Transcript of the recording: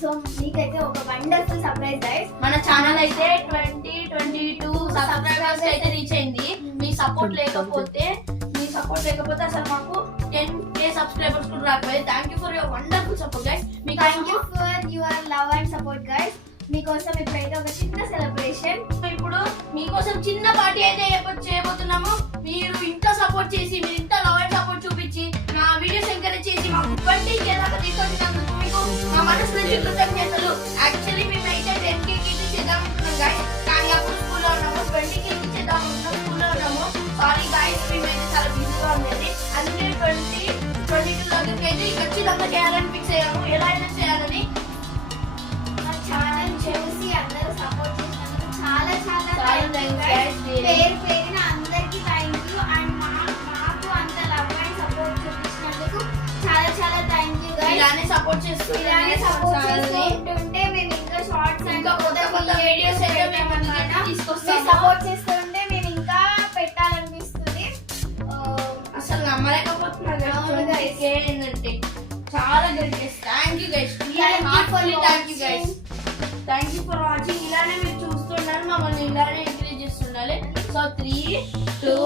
So మీకైతే ఒక wonderful surprise guys. మన ఛానల్ అయితే 2022 సబ్స్క్రైబర్స్ అయితే రీచ్ అయింది. మీ సపోర్ట్ లేకపోతే అసలు మాకు 10K సబ్స్క్రైబర్స్ కూడా రాకపోయి. Thank you for your wonderful support guys. Thank you for your love and support guys. మీకోసం ఇప్పుడైతే ఒక చిన్న సెలబ్రేషన్. ఇప్పుడు మీకోసం చిన్న పార్టీ అయితే చేయబోతున్నాము. మీరు ఇంత సపోర్ట్ చేసి, మీరు ఇంత లవ్ అండ్ సపోర్ట్ చూపించి, మా వీడియోస్ ఎంకరేజ్ చేసి మాకు 20K దాకా తీసుకొచ్చినందుకు మీకు మా మనసు నుంచి కృతజ్ఞతలు. యాక్చువల్లీ మేమైతే 10K చేద్దాం అనుకున్నాం గైస్, కానీ అప్పుడు స్కూల్లో ఉన్నాము. 20K చేద్దాం అనుకున్నాం, స్కూల్లో ఉన్నాము. సారీ గైస్, మేమైతే చాలా బిజీగా ఉండేది. అందుకే 2022 దగ్గరికి అయితే ఖచ్చితంగా చేయాలని ఫిక్స్ అయ్యాము. ఎలా అయినా చేయాలని. మా ఛానల్ చూసి అందరూ సపోర్ట్ చేసినందుకు చాలా చాలా పేరున అందరికీ థ్యాంక్ యూ. అండ్ మాకు అంత లవ్ అండ్ సపోర్ట్ చూపించినందుకు చాలా చాలా థ్యాంక్ యూ గైస్. ఇలానే సపోర్ట్ చేస్తూ ఉంటుంటే మేము ఇంకా షార్ట్స్ అండ్ కొత్త వీడియోస్ అయితే మేము తీసుకొస్తాము. సపోర్ట్ చేస్తూ ఉంటే మేము ఇంకా పెట్టాలనిపిస్తుంది. అసలు నమ్మలేకపోతున్నాను ఏంటంటే చాలా great. Thank you guys, thank you for watching. ఇలానే మీరు చూస్తున్నారు, మమ్మల్ని ఇలానే ఎంకరేజ్ చేస్తుండాలి. సో 3, 2